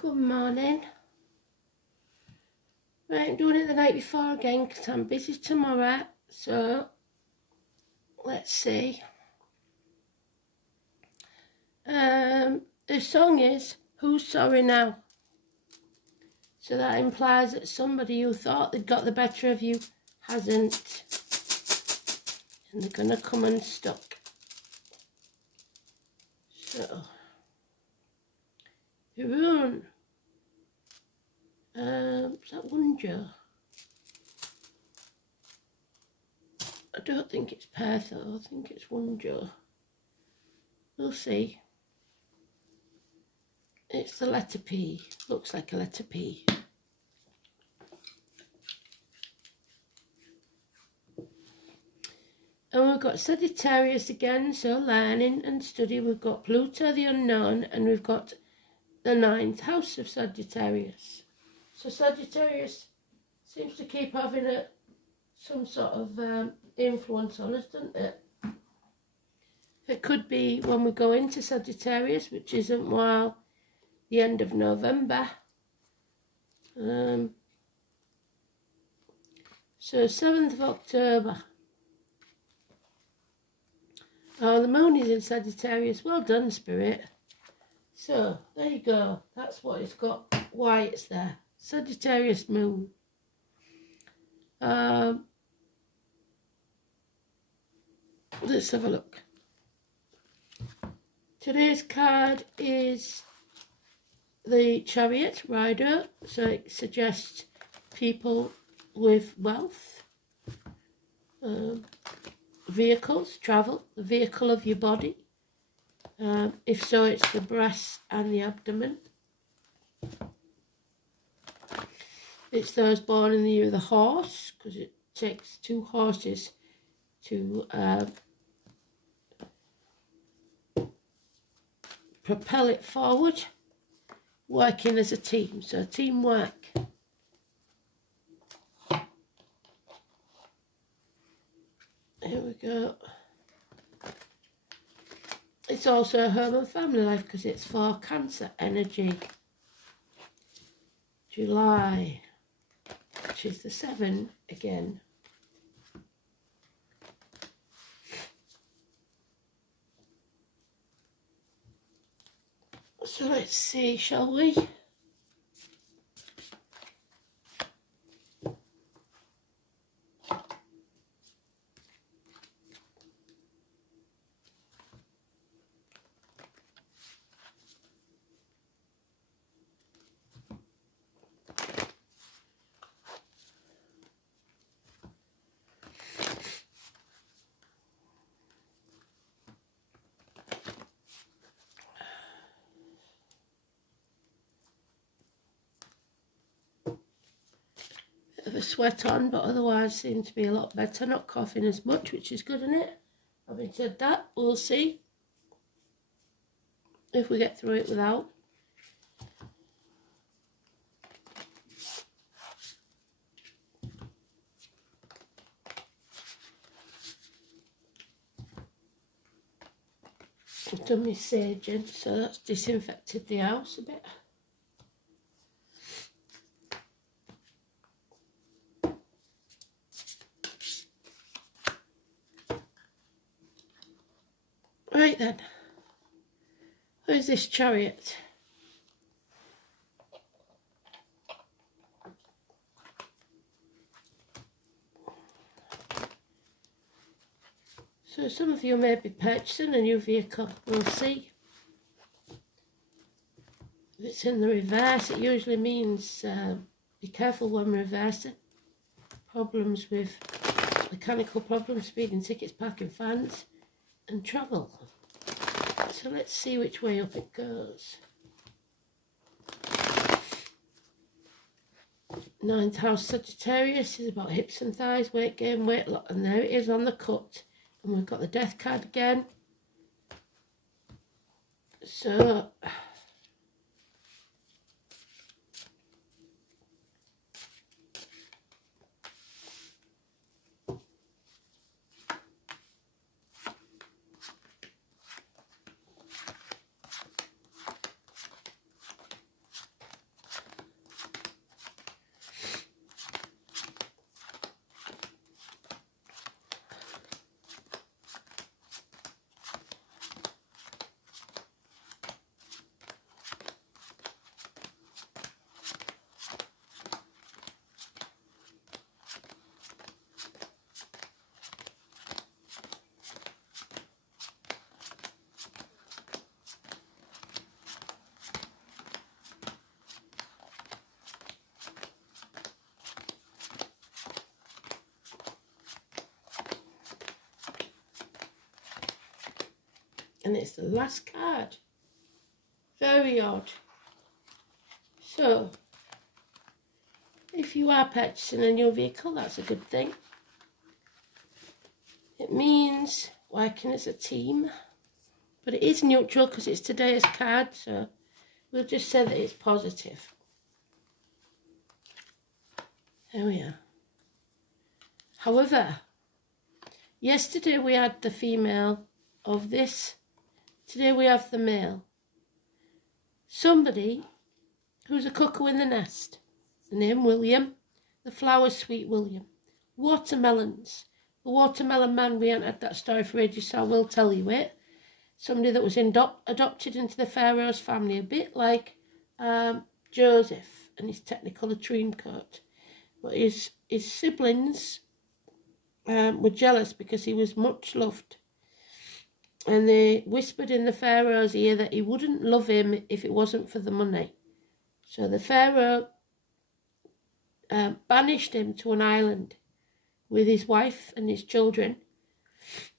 Good morning. Right, I'm doing it the night before again because I'm busy tomorrow. So, let's see. The song is Who's Sorry Now? So that implies that somebody who thought they'd got the better of you hasn't. And they're going to come unstuck. So, Haroon. Is that Wunjo? I don't think it's Perth though, I think it's Wunjo. We'll see. It's the letter P. Looks like a letter P. And we've got Sagittarius again, so learning and study. We've got Pluto, the unknown, and we've got the 9th house of Sagittarius. So Sagittarius seems to keep having some sort of influence on us, doesn't it? It could be when we go into Sagittarius, which isn't while the end of November. So 7th of October. Oh, the moon is in Sagittarius. Well done, Spirit. So, there you go. That's what it's got, why it's there. Sagittarius moon. Let's have a look. Today's card is the Chariot Rider. So it suggests people with wealth. Vehicles, travel, the vehicle of your body. If so, it's the breast and the abdomen. It's those born in the year of the horse, because it takes 2 horses to propel it forward, working as a team, so teamwork. Here we go. It's also a home and family life because it's for Cancer energy. July, which is the 7 again. So let's see, shall we? Of a sweat on, but otherwise seem to be a lot better. Not coughing as much, which is good, isn't it? Having said that, we'll see if we get through it without. I've done my saging, so that's disinfected the house a bit. Right then, where's this Chariot? So some of you may be purchasing a new vehicle, we'll see. If it's in the reverse, it usually means be careful when reversing. Problems with mechanical problems, speeding tickets, parking fines, and travel. So let's see which way up it goes. 9th house Sagittarius is about hips and thighs, weight gain, weight loss, and there it is on the cut. And we've got the Death card again. So And it's the last card. Very odd. So, if you are purchasing a new vehicle, that's a good thing. It means working as a team. But it is neutral because it's today's card, so we'll just say that it's positive. There we are. However, yesterday we had the female of this. Today we have the male. Somebody who's a cuckoo in the nest. The name William. The flower sweet William. Watermelons. The watermelon man, we haven't had that story for ages, so I will tell you it. Somebody that was adopted into the Pharaoh's family, a bit like Joseph and his Technicolor Dreamcoat. But his siblings were jealous because he was much loved. And they whispered in the Pharaoh's ear that he wouldn't love him if it wasn't for the money. So the Pharaoh banished him to an island with his wife and his children.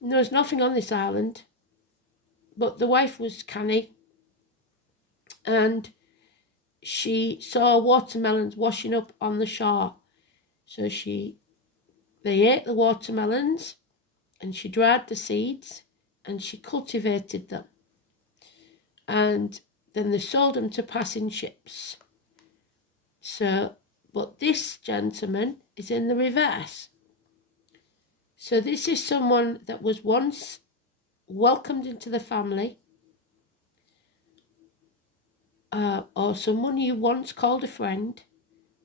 And there was nothing on this island. But the wife was canny, and she saw watermelons washing up on the shore. So they ate the watermelons, and she dried the seeds, and she cultivated them. And then they sold them to passing ships. So, but this gentleman is in the reverse. So this is someone that was once welcomed into the family, or someone you once called a friend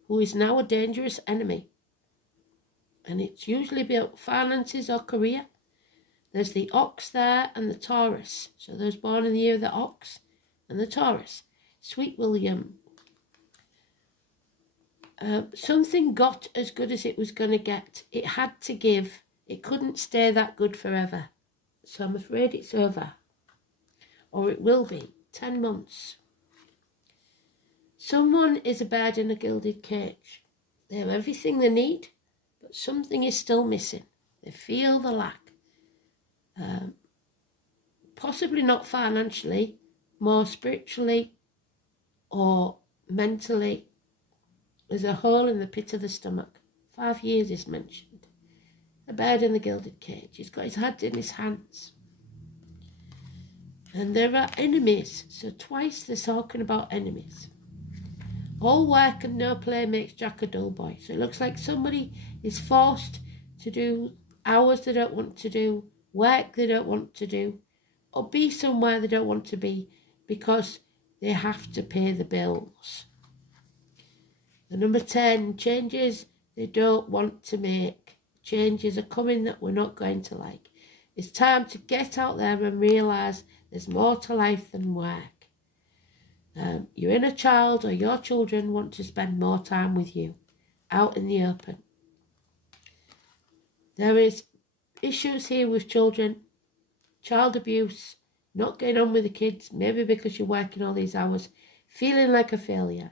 who is now a dangerous enemy. And it's usually about finances or career. There's the ox there and the Taurus. So those born in the year of the ox and the Taurus. Sweet William. Something got as good as it was going to get. It had to give. It couldn't stay that good forever. So I'm afraid it's over. Or it will be. 10 months. Someone is a bird in a gilded cage. They have everything they need, but something is still missing. They feel the lack. Possibly not financially, more spiritually or mentally. There's a hole in the pit of the stomach. 5 years is mentioned. A bird in the gilded cage. He's got his head in his hands. And there are enemies. So twice they're talking about enemies. All work and no play makes Jack a dull boy. So it looks like somebody is forced to do hours they don't want to do, work they don't want to do, or be somewhere they don't want to be because they have to pay the bills. The number 10, changes they don't want to make. Changes are coming that we're not going to like. It's time to get out there and realise there's more to life than work. Your inner child or your children want to spend more time with you, out in the open. There is issues here with children, child abuse, not getting on with the kids, maybe because you're working all these hours, feeling like a failure,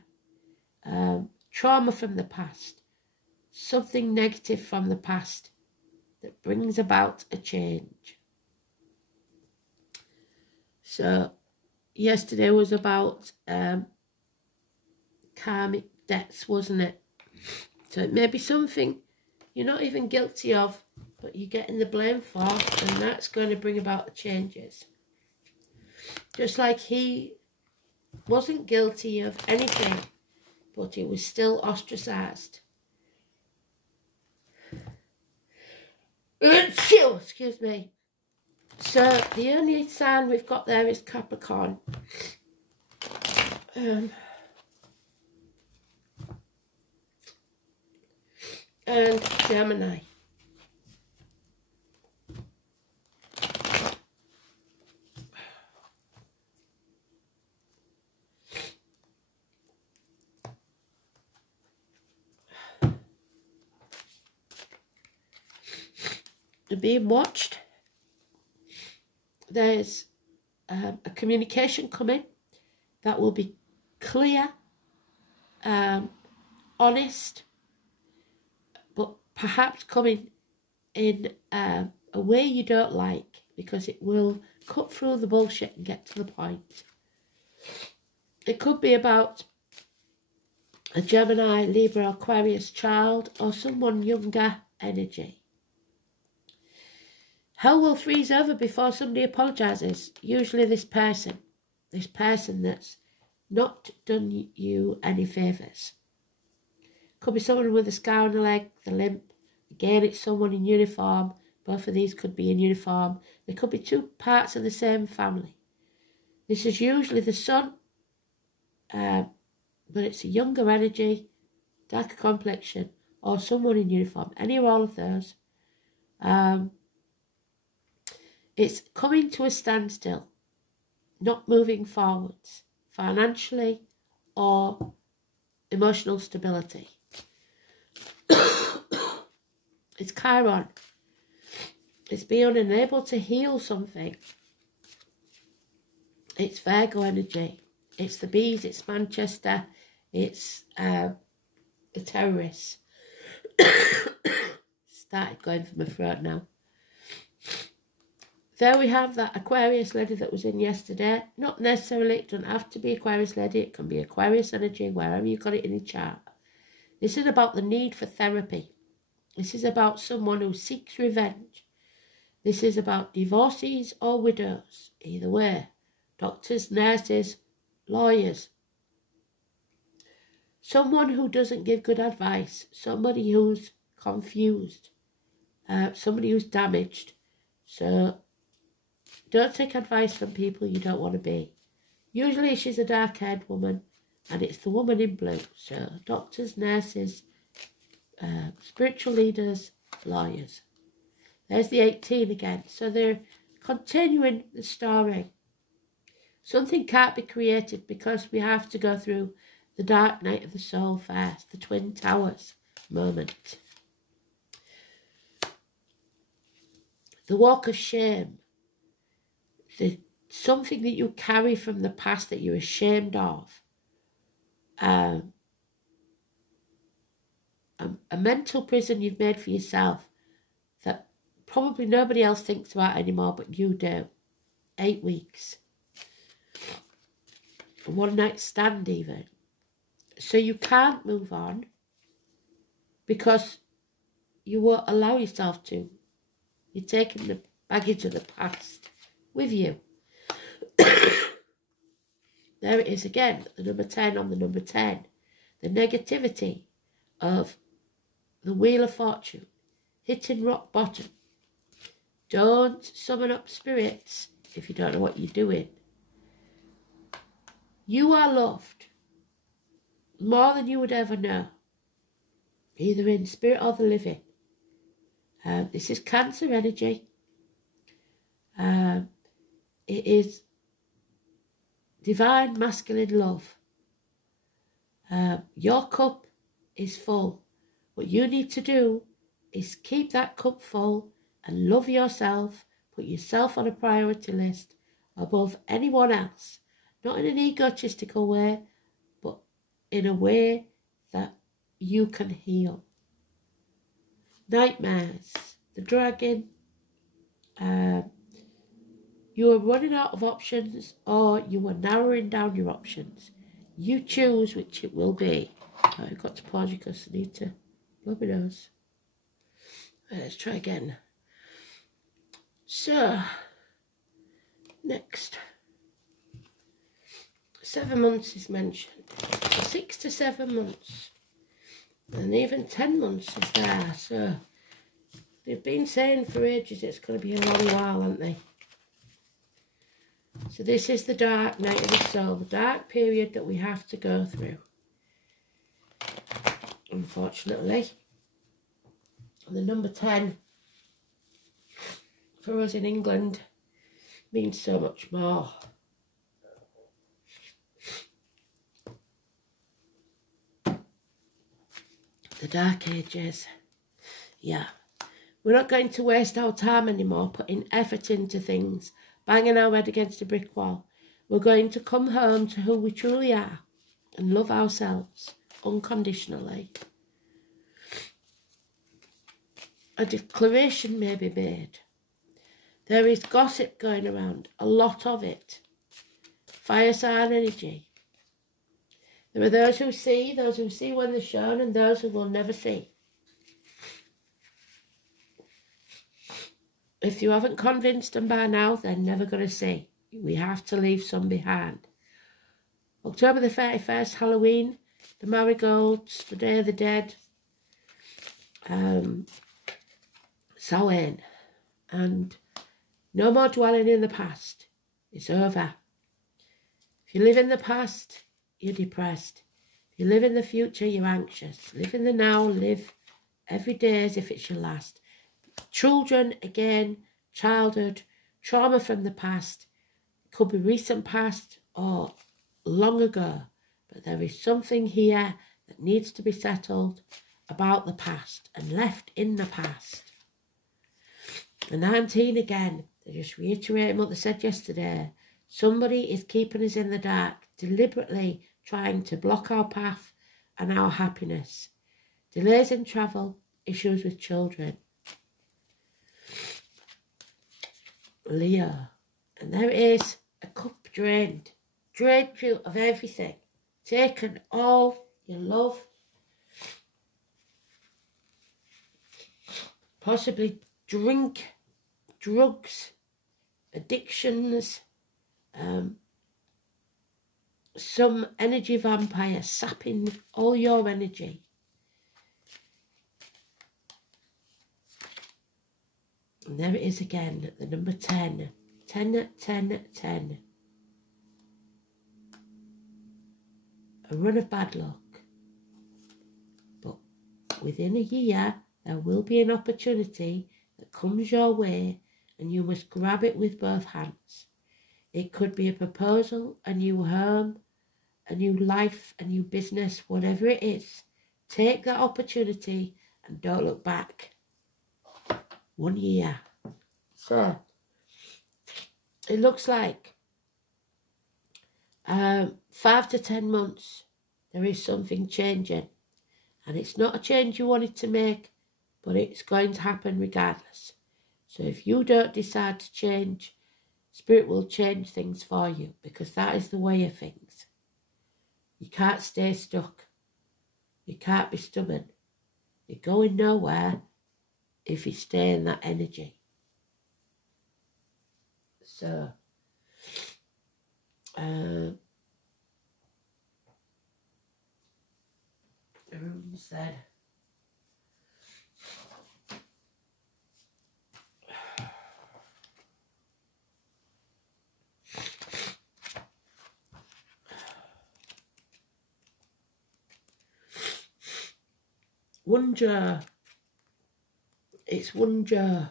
trauma from the past, something negative from the past that brings about a change. So yesterday was about karmic debts, wasn't it? So it may be something you're not even guilty of, but you're getting the blame for, and that's going to bring about the changes. Just like he wasn't guilty of anything, but he was still ostracised. Excuse me. So the only sign we've got there is Capricorn. And Gemini. They're being watched. There's a communication coming that will be clear, honest, but perhaps coming in a way you don't like. because it will cut through the bullshit and get to the point. It could be about a Gemini, Libra, Aquarius child, or someone younger energy. Hell will freeze over before somebody apologises. Usually this person that's not done you any favours. Could be someone with a scar on the leg, the limp. Again, it's someone in uniform. Both of these could be in uniform. They could be two parts of the same family. This is usually the son, but it's a younger energy, darker complexion, or someone in uniform. Any or all of those. It's coming to a standstill, not moving forwards, financially or emotional stability. It's Chiron. It's being unable to heal something. It's Virgo energy. It's the bees. It's Manchester. It's the terrorists. Started going for my throat now. There we have that Aquarius lady that was in yesterday. Not necessarily, it doesn't have to be Aquarius lady. It can be Aquarius energy, wherever you got it in your chart. This is about the need for therapy. This is about someone who seeks revenge. This is about divorcees or widows. Either way. Doctors, nurses, lawyers. Someone who doesn't give good advice. Somebody who's confused. Somebody who's damaged. So don't take advice from people you don't want to be. Usually she's a dark-haired woman, and it's the woman in blue. So doctors, nurses, spiritual leaders, lawyers. There's the 18 again. So they're continuing the story. Something can't be created because we have to go through the dark night of the soul first, the Twin Towers moment. The walk of shame. Something that you carry from the past that you're ashamed of. A mental prison you've made for yourself that probably nobody else thinks about anymore, but you do. 8 weeks. A one-night stand even. So you can't move on because you won't allow yourself to. You're taking the baggage of the past with you. There it is again, the number 10 on the number 10. The negativity of the Wheel of Fortune, hitting rock bottom. Don't summon up spirits if you don't know what you're doing. You are loved more than you would ever know, either in spirit or the living. This is Cancer energy. It is divine masculine love. Your cup is full. What you need to do is keep that cup full and love yourself. Put yourself on a priority list above anyone else. Not in an egotistical way, but in a way that you can heal. Nightmares, the dragon. You are running out of options, or you are narrowing down your options. You choose which it will be. I've got to pause because I need to blow my nose. Let's try again. So, next. 7 months is mentioned. 6 to 7 months. And even 10 months is there. So, they've been saying for ages it's going to be a long while, haven't they? So this is the dark night of the soul, the dark period that we have to go through. Unfortunately. And the number 10 for us in England means so much more. The Dark Ages. Yeah. We're not going to waste our time anymore putting effort into things, banging our head against a brick wall. We're going to come home to who we truly are and love ourselves unconditionally. A declaration may be made. There is gossip going around, a lot of it. Fire sign energy. There are those who see when they're shown, and those who will never see. If you haven't convinced them by now, they're never going to see. We have to leave some behind. October the 31st, Halloween, the marigolds, the Day of the Dead, Samhain, and no more dwelling in the past. It's over. If you live in the past, you're depressed. If you live in the future, you're anxious. Live in the now, live every day as if it's your last. Children, again, childhood, trauma from the past. It could be recent past or long ago. But there is something here that needs to be settled about the past and left in the past. The 19 again, they're just reiterating what they said yesterday. Somebody is keeping us in the dark, deliberately trying to block our path and our happiness. Delays in travel, issues with children. Leo. And there it is, a cup drained. Drained you of everything. Taken all your love. Possibly drink, drugs, addictions, some energy vampire sapping all your energy. And there it is again, the number 10. 10, 10, 10. A run of bad luck. But within a year, there will be an opportunity that comes your way and you must grab it with both hands. It could be a proposal, a new home, a new life, a new business, whatever it is. Take that opportunity and don't look back. 1 year. So, it looks like 5 to 10 months there is something changing. And it's not a change you wanted to make, but it's going to happen regardless. So if you don't decide to change, Spirit will change things for you, because that is the way of things. You can't stay stuck. You can't be stubborn. You're going nowhere if you stay in that energy. So, everyone said, wonder, it's wonder.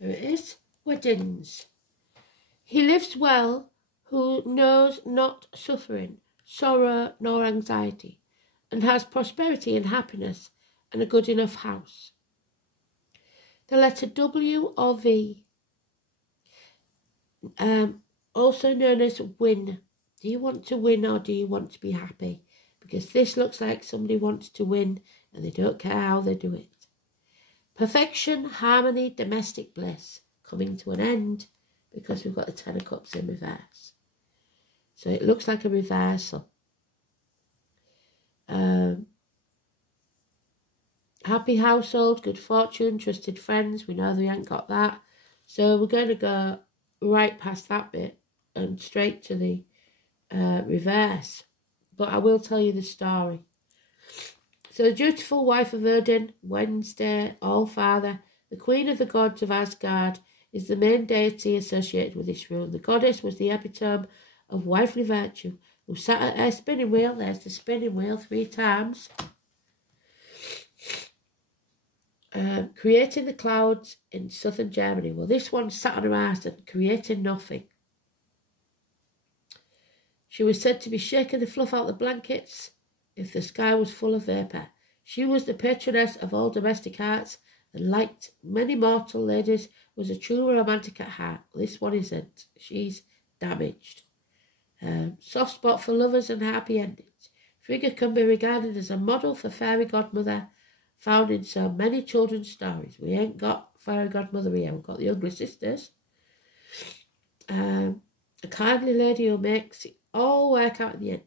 There it is. Weddings. He lives well who knows not suffering, sorrow nor anxiety, and has prosperity and happiness and a good enough house. The letter W or V, also known as win. Do you want to win or do you want to be happy? Because this looks like somebody wants to win and they don't care how they do it. Perfection, harmony, domestic bliss, coming to an end because we've got the 10 of Cups in reverse. So it looks like a reversal. Happy household, good fortune, trusted friends. We know they ain't got that. So we're going to go right past that bit and straight to the reverse. But I will tell you the story. So the dutiful wife of Odin, Wednesday, All-Father, the queen of the gods of Asgard, is the main deity associated with this rule. The goddess was the epitome of wifely virtue, who sat at her spinning wheel. There's the spinning wheel 3 times. Creating the clouds in southern Germany. Well, this one sat on her ass and created nothing. She was said to be shaking the fluff out of the blankets if the sky was full of vapour. She was the patroness of all domestic arts, and like many mortal ladies, was a true romantic at heart. This one isn't. She's damaged. Soft spot for lovers and happy endings. Figure can be regarded as a model for fairy godmother found in so many children's stories. We ain't got fairy godmother here. We've got the ugly sisters. A kindly lady who makes it all work out in the end.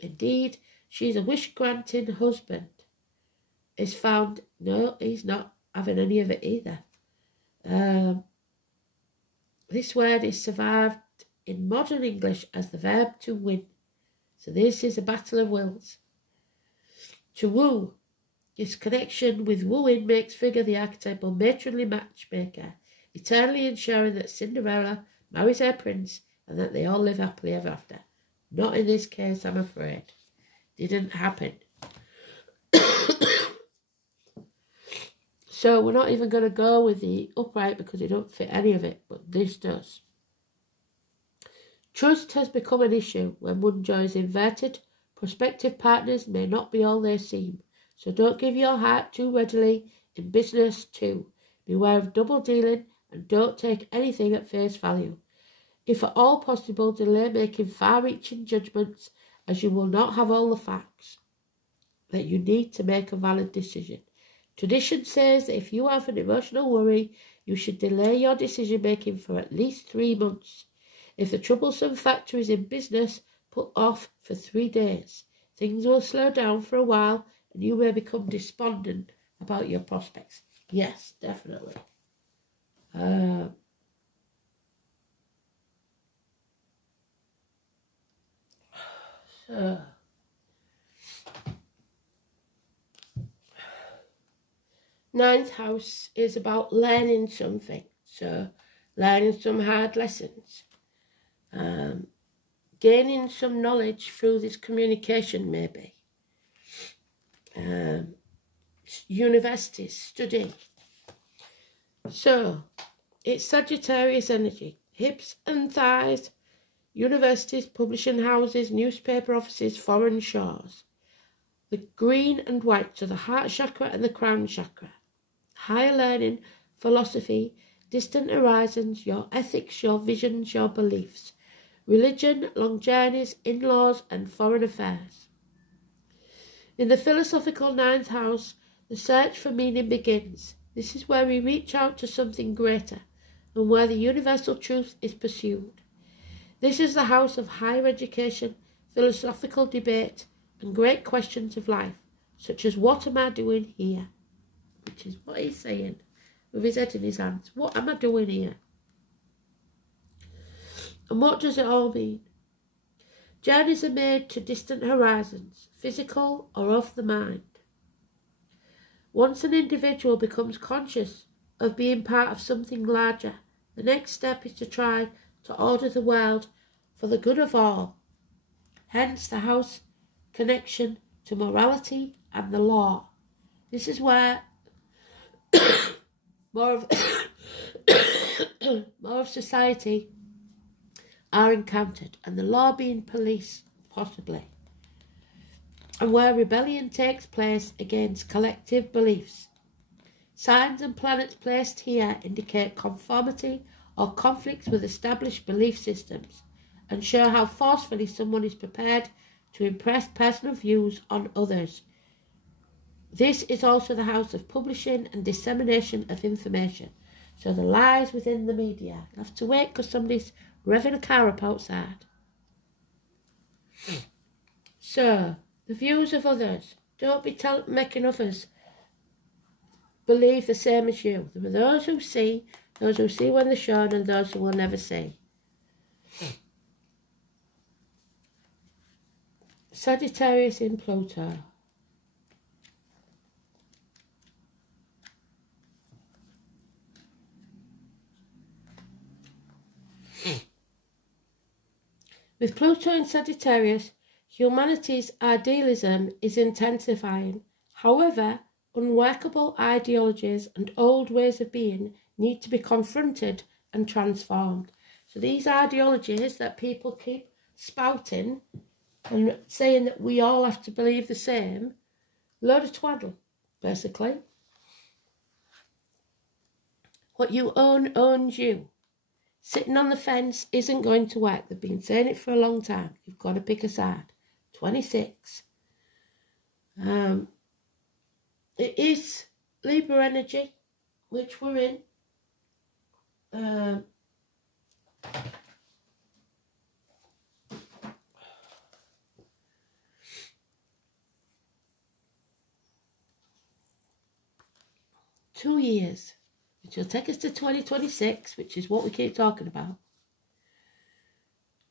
Indeed, she's a wish-granting husband. Is found. No, he's not having any of it either. This word is survived in modern English as the verb to win. So this is a battle of wills. To woo. This connection with wooing makes Figure the archetypal matronly matchmaker, eternally ensuring that Cinderella marries her prince and that they all live happily ever after. Not in this case, I'm afraid. Didn't happen. So we're not even going to go with the upright because they don't fit any of it, but this does. Trust has become an issue when one joins inverted. Prospective partners may not be all they seem, so don't give your heart too readily in business too. Beware of double dealing and don't take anything at face value. If at all possible, delay making far-reaching judgments, as you will not have all the facts that you need to make a valid decision. Tradition says that if you have an emotional worry, you should delay your decision-making for at least 3 months. If the troublesome factor is in business, put off for 3 days. Things will slow down for a while and you may become despondent about your prospects. Yes, definitely. So, ninth house is about learning something. So, learning some hard lessons. Gaining some knowledge through this communication, maybe. Universities, study. So, it's Sagittarius energy. Hips and thighs, universities, publishing houses, newspaper offices, foreign shores. The green and white, so the heart chakra and the crown chakra. Higher learning, philosophy, distant horizons, your ethics, your visions, your beliefs. Religion, long journeys, in-laws and foreign affairs. In the philosophical ninth house, the search for meaning begins. This is where we reach out to something greater and where the universal truth is pursued. This is the house of higher education, philosophical debate and great questions of life, such as what am I doing here? Which is what he's saying with his head in his hands. What am I doing here? And what does it all mean? Journeys are made to distant horizons, physical or of the mind. Once an individual becomes conscious of being part of something larger, the next step is to try to order the world for the good of all. Hence the house connection to morality and the law. This is where more of society are encountered, and the law being police, possibly, and where rebellion takes place against collective beliefs. Signs and planets placed here indicate conformity or conflicts with established belief systems and show how forcefully someone is prepared to impress personal views on others. This is also the house of publishing and dissemination of information. So the lies within the media. You have to wait because somebody's revving a car up outside. So, the views of others. Don't be making others believe the same as you. There are those who see when they're shown, and those who will never see. Sagittarius in Pluto. With Pluto in Sagittarius, humanity's idealism is intensifying. However, unworkable ideologies and old ways of being need to be confronted and transformed. So these ideologies that people keep spouting and saying that we all have to believe the same, load of twaddle, basically. What you own owns you. Sitting on the fence isn't going to work. They've been saying it for a long time. You've got to pick a side. 26. It is Libra energy, which we're in. 2 years, which will take us to 2026, which is what we keep talking about.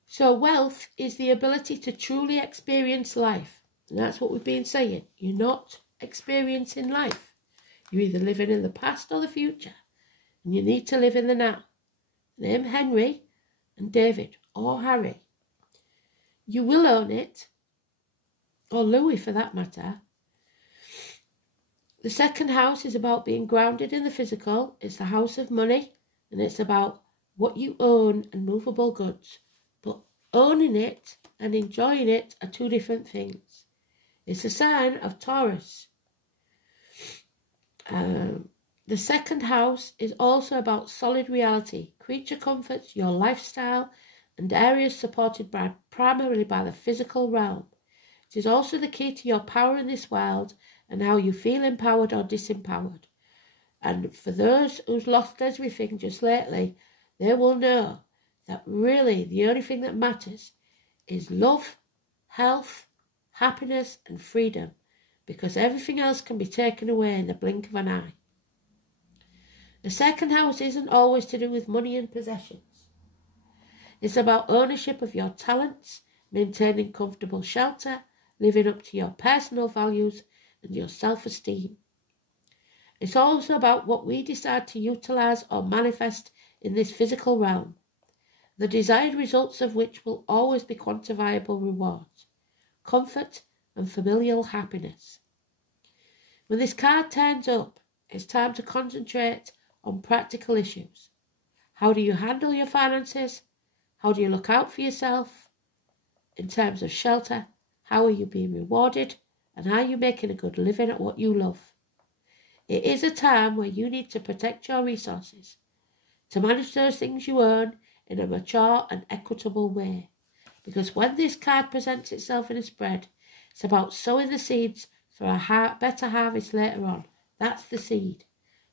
So wealth is the ability to truly experience life. And that's what we've been saying. You're not experiencing life. You're either living in the past or the future. And you need to live in the now. Name Henry and David or Harry. You will own it, or Louis for that matter. The second house is about being grounded in the physical. It's the house of money, and it's about what you own and movable goods. But owning it and enjoying it are two different things. It's a sign of Taurus. The second house is also about solid reality, creature comforts, your lifestyle, and areas supported primarily by the physical realm. It is also the key to your power in this world and how you feel empowered or disempowered. And for those who's lost everything just lately, they will know that really the only thing that matters is love, health, happiness and freedom, because everything else can be taken away in the blink of an eye. The second house isn't always to do with money and possessions. It's about ownership of your talents, maintaining comfortable shelter, living up to your personal values and your self-esteem. It's also about what we decide to utilise or manifest in this physical realm, the desired results of which will always be quantifiable rewards, comfort and familial happiness. When this card turns up, it's time to concentrate on practical issues. How do you handle your finances? How do you look out for yourself? In terms of shelter, how are you being rewarded? And how are you making a good living at what you love? It is a time where you need to protect your resources, to manage those things you own in a mature and equitable way. Because when this card presents itself in a spread, it's about sowing the seeds for a better harvest later on. That's the seed.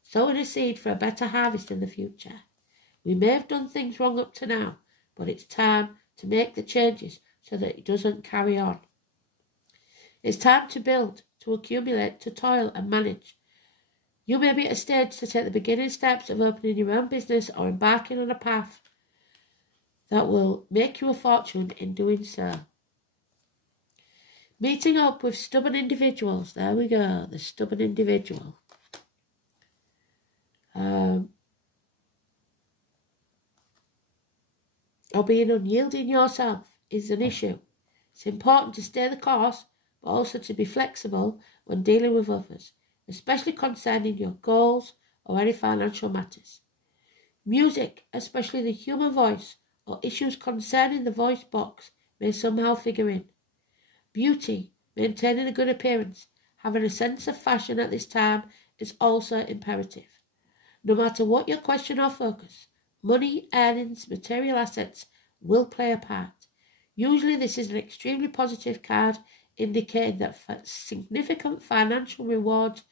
Sowing a seed for a better harvest in the future. We may have done things wrong up to now, but it's time to make the changes so that it doesn't carry on. It's time to build, to accumulate, to toil and manage. You may be at a stage to take the beginning steps of opening your own business or embarking on a path that will make you a fortune in doing so. Meeting up with stubborn individuals. There we go, the stubborn individual. Or being unyielding yourself is an issue. It's important to stay the course, but also to be flexible when dealing with others, especially concerning your goals or any financial matters. Music, especially the human voice, or issues concerning the voice box may somehow figure in. Beauty, maintaining a good appearance, having a sense of fashion at this time is also imperative. No matter what your question or focus, money, earnings, material assets will play a part. Usually this is an extremely positive card, indicating that for significant financial rewards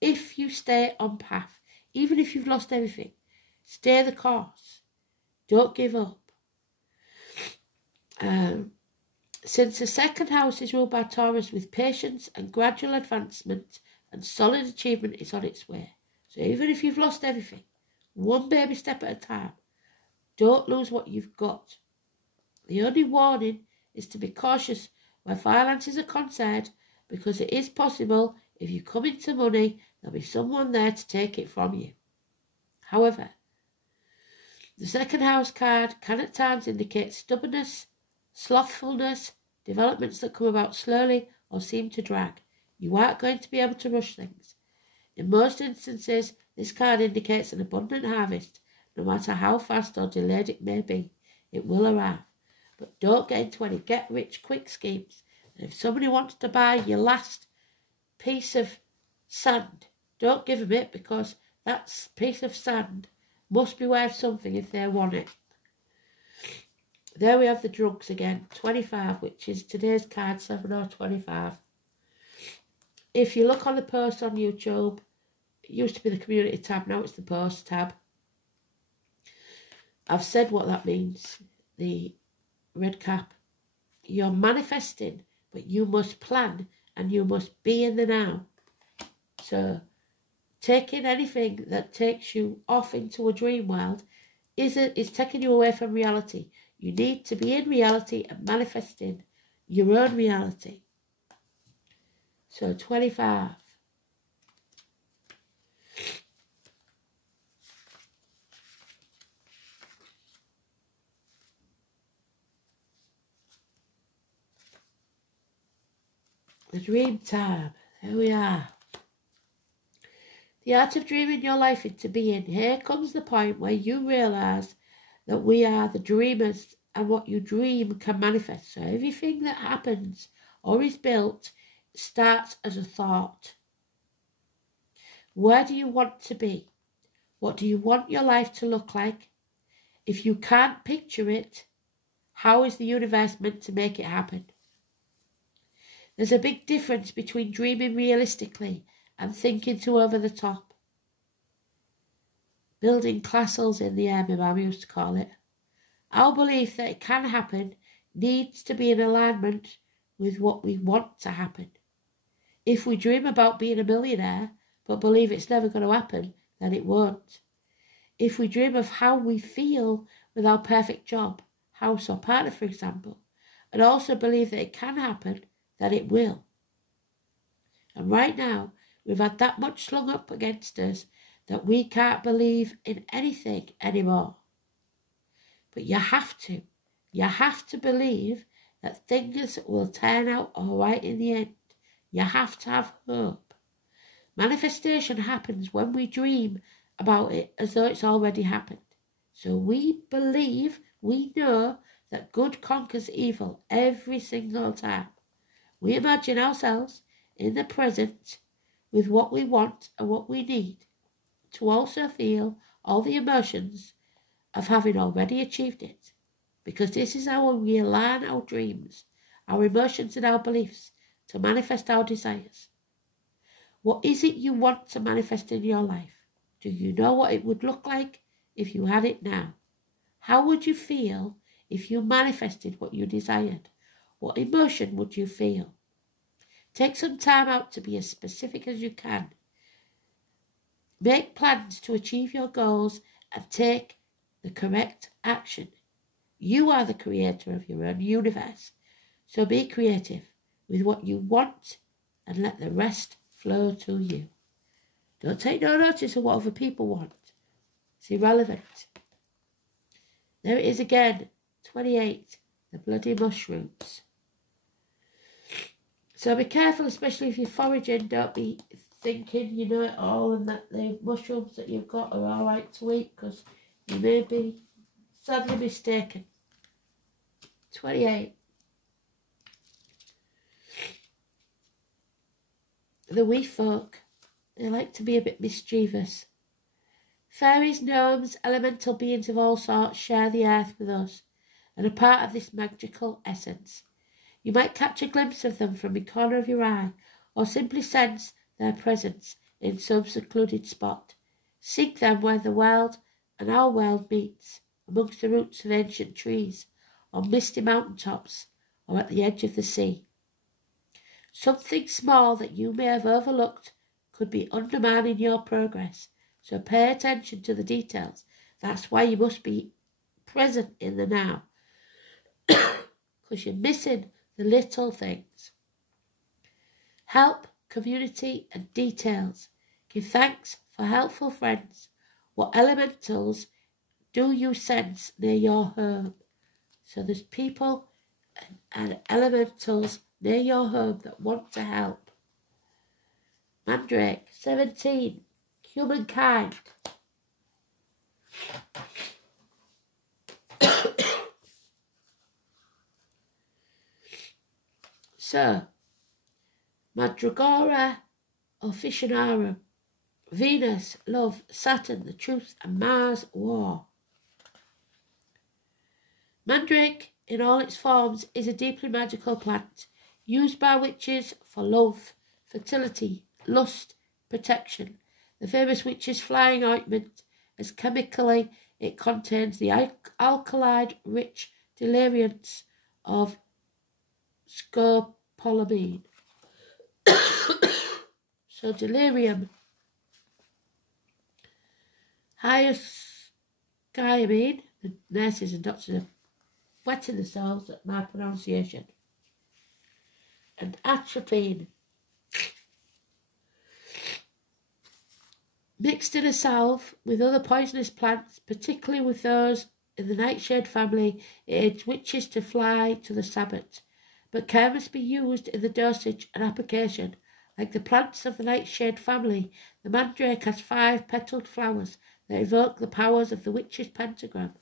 if you stay on path. Even if you've lost everything, stay the course. Don't give up. Since the second house is ruled by Taurus, with patience and gradual advancement and solid achievement is on its way. So even if you've lost everything, one baby step at a time, don't lose what you've got. The only warning is to be cautious where finances are concerned, because it is possible if you come into money, there'll be someone there to take it from you. However, the second house card can at times indicate stubbornness, slothfulness, developments that come about slowly or seem to drag. You aren't going to be able to rush things. In most instances, this card indicates an abundant harvest. No matter how fast or delayed it may be, it will arrive. But don't get into any get-rich-quick schemes. And if somebody wants to buy your last piece of sand, don't give them it, because that piece of sand must be worth something if they want it. There we have the drugs again, 25, which is today's card, 7 or 25. If you look on the post on YouTube, it used to be the community tab, now it's the post tab. I've said what that means, the red cap. You're manifesting, but you must plan and you must be in the now. So taking anything that takes you off into a dream world is taking you away from reality. You need to be in reality and manifesting your own reality. So 25. The dream time. There we are. The art of dreaming your life into being. Here comes the point where you realise that we are the dreamers, and what you dream can manifest. So everything that happens or is built starts as a thought. Where do you want to be? What do you want your life to look like? If you can't picture it, how is the universe meant to make it happen? There's a big difference between dreaming realistically and thinking too over the top. Building castles in the air, my mum used to call it. Our belief that it can happen needs to be in alignment with what we want to happen. If we dream about being a millionaire but believe it's never going to happen, then it won't. If we dream of how we feel with our perfect job, house or partner, for example, and also believe that it can happen, then it will. And right now, we've had that much slung up against us that we can't believe in anything anymore. But you have to. You have to believe that things will turn out all right in the end. You have to have hope. Manifestation happens when we dream about it as though it's already happened. So we believe, we know that good conquers evil every single time. We imagine ourselves in the present with what we want and what we need to also feel all the emotions of having already achieved it. Because this is how we align our dreams, our emotions and our beliefs to manifest our desires. What is it you want to manifest in your life? Do you know what it would look like if you had it now? How would you feel if you manifested what you desired? What emotion would you feel? Take some time out to be as specific as you can. Make plans to achieve your goals and take the correct action. You are the creator of your own universe. So be creative with what you want and let the rest flow to you. Don't take no notice of what other people want. It's irrelevant. There it is again, 28, the bloody mushrooms. So be careful, especially if you're foraging. Don't be thinking you know it all and that the mushrooms that you've got are all right to eat, because you may be sadly mistaken. 28. The wee folk, they like to be a bit mischievous. Fairies, gnomes, elemental beings of all sorts share the earth with us and are part of this magical essence. You might catch a glimpse of them from the corner of your eye or simply sense their presence in some secluded spot. Seek them where the world and our world meets, amongst the roots of ancient trees, on misty mountain tops, or at the edge of the sea. Something small that you may have overlooked could be undermining your progress, so pay attention to the details. That's why you must be present in the now, because you're missing the little things. Help, community and details. Give thanks for helpful friends. What elementals do you sense near your home? So there's people and elementals near your home that want to help. Mandrake, 17, humankind. So, Mandragora officinarum, Venus, love, Saturn, the truth, and Mars, war. Mandrake, in all its forms, is a deeply magical plant, used by witches for love, fertility, lust, protection. The famous witch's flying ointment, as chemically it contains the alkaloid-rich deliriants of scopolamine. So delirium, hyoscyamine, the nurses and doctors are wetting themselves at my pronunciation, and atropine. Mixed in a salve with other poisonous plants, particularly with those in the nightshade family, it aids witches to fly to the Sabbath. But care must be used in the dosage and application. Like the plants of the nightshade family, the mandrake has 5 petalled flowers that evoke the powers of the witch's pentagram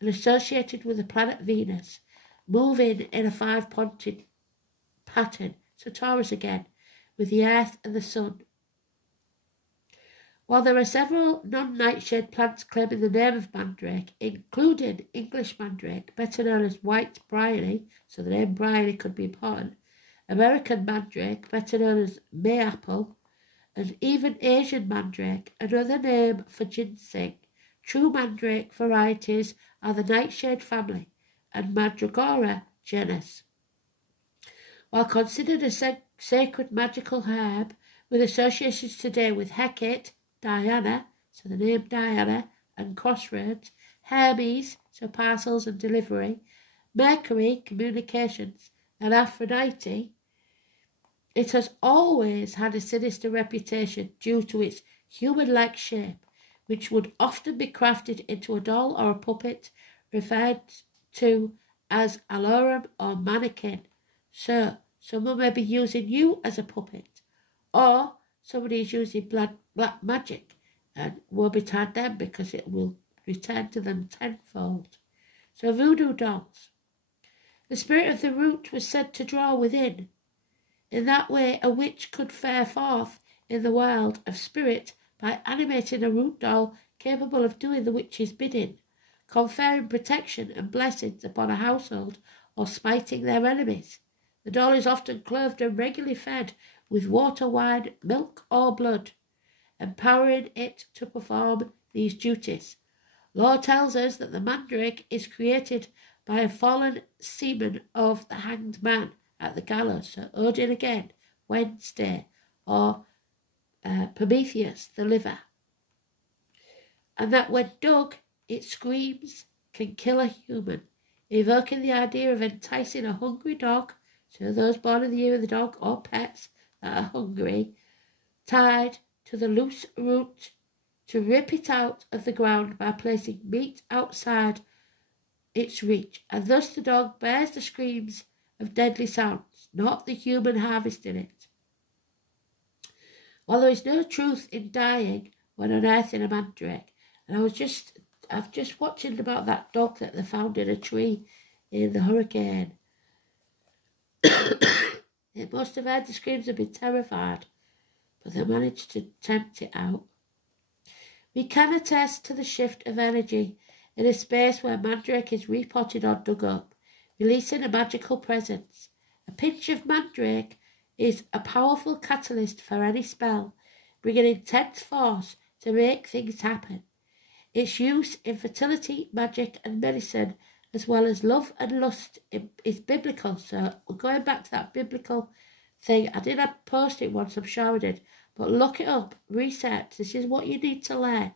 and associated with the planet Venus, moving in a 5-pointed pattern, so Taurus again, with the earth and the sun. While there are several non-nightshade plants claiming the name of mandrake, including English mandrake, better known as white bryony, so the name bryony could be important, American mandrake, better known as mayapple, and even Asian mandrake, another name for ginseng. True mandrake varieties are the nightshade family and Mandragora genus. While considered a sacred magical herb, with associations today with Hecate, Diana, so the name Diana, and crossroads, Hermes, so parcels and delivery, Mercury, communications, and Aphrodite, it has always had a sinister reputation due to its human-like shape, which would often be crafted into a doll or a puppet, referred to as alarum or mannequin. So, someone may be using you as a puppet, or somebody is using black magic, and woe betide them because it will return to them tenfold. So voodoo dolls. The spirit of the root was said to draw within. In that way, a witch could fare forth in the world of spirit by animating a root doll capable of doing the witch's bidding, conferring protection and blessings upon a household or smiting their enemies. The doll is often clothed and regularly fed with water, wine, milk, or blood, empowering it to perform these duties. Law tells us that the mandrake is created by a fallen seaman of the hanged man at the gallows, so Odin again, Wednesday, or Prometheus, the liver. And that when dug, it screams, can kill a human, evoking the idea of enticing a hungry dog, so those born in the year of the dog or pets that are hungry, tied to the loose root to rip it out of the ground by placing meat outside its reach, and thus the dog bears the screams of deadly sounds, not the human harvesting it. While there is no truth in dying when unearthing a mandrake, and I've just watching about that dog that they found in a tree in the hurricane. It must have heard the screams and been terrified, but they managed to tempt it out. We can attest to the shift of energy in a space where mandrake is repotted or dug up, releasing a magical presence. A pinch of mandrake is a powerful catalyst for any spell, bringing intense force to make things happen. Its use in fertility, magic and medicine, as well as love and lust, is biblical. So we're going back to that biblical thing. I did post it once, I'm sure I did, but look it up, research. This is what you need to learn.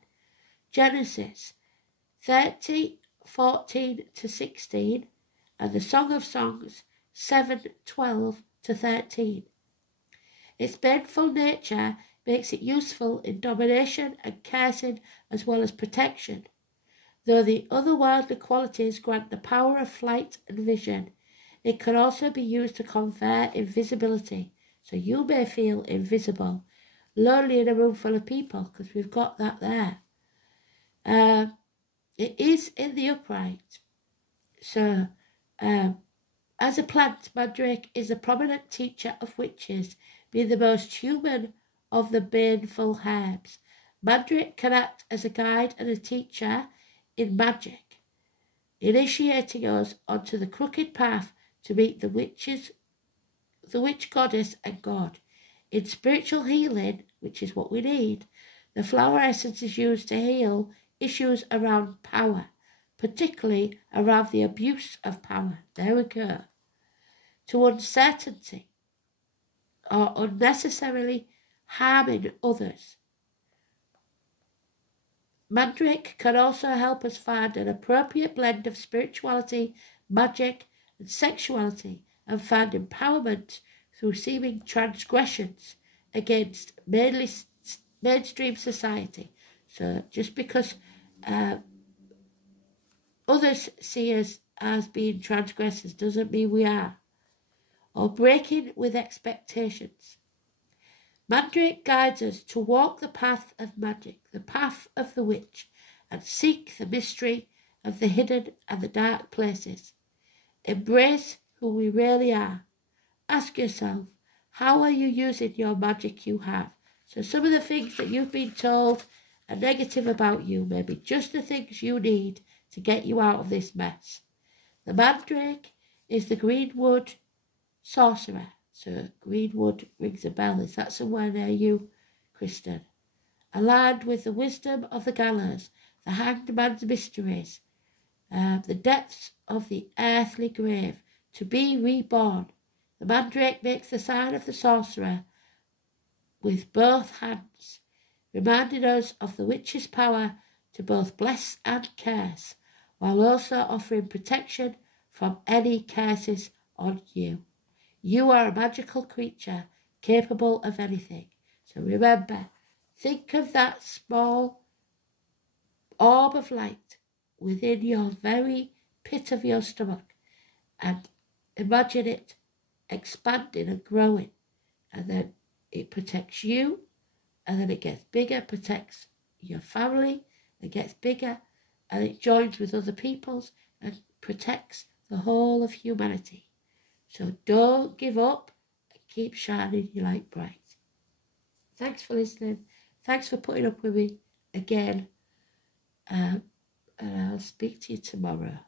Genesis 30:14-16 and the Song of Songs 7:12-13. Its baneful nature makes it useful in domination and cursing as well as protection, though the otherworldly qualities grant the power of flight and vision. It can also be used to confer invisibility, so you may feel invisible, lonely in a room full of people, because we've got that there. It is in the upright, so As a plant, mandrake is a prominent teacher of witches, being the most human of the baneful herbs. Mandrake can act as a guide and a teacher in magic, initiating us onto the crooked path to meet the witch goddess and God. In spiritual healing, which is what we need, the flower essence is used to heal issues around power, particularly around the abuse of power. There we go. To uncertainty or unnecessarily harming others. Mandrake can also help us find an appropriate blend of spirituality, magic, and sexuality, and find empowerment through seeming transgressions against mainstream society. So just because others see us as being transgressors doesn't mean we are. Or breaking with expectations. Mandrake guides us to walk the path of magic, the path of the witch, and seek the mystery of the hidden and the dark places. Embrace who we really are. Ask yourself, how are you using your magic you have? So some of the things that you've been told are negative about you may be just the things you need to get you out of this mess. The mandrake is the greenwood sorcerer. So greenwood rings a bell. Is that somewhere near you, Kristen? Aligned with the wisdom of the gallows, the hanged man's mysteries, the depths of the earthly grave, to be reborn. The mandrake makes the sign of the sorcerer with both hands, reminding us of the witch's power to both bless and curse, while also offering protection from any curses on you. You are a magical creature capable of anything. So remember, think of that small orb of light within your very pit of your stomach and imagine it expanding and growing, and then it protects you, and then it gets bigger, protects your family, it gets bigger, and it joins with other people's and protects the whole of humanity. So don't give up and keep shining your light bright. Thanks for listening. Thanks for putting up with me again. And I'll speak to you tomorrow.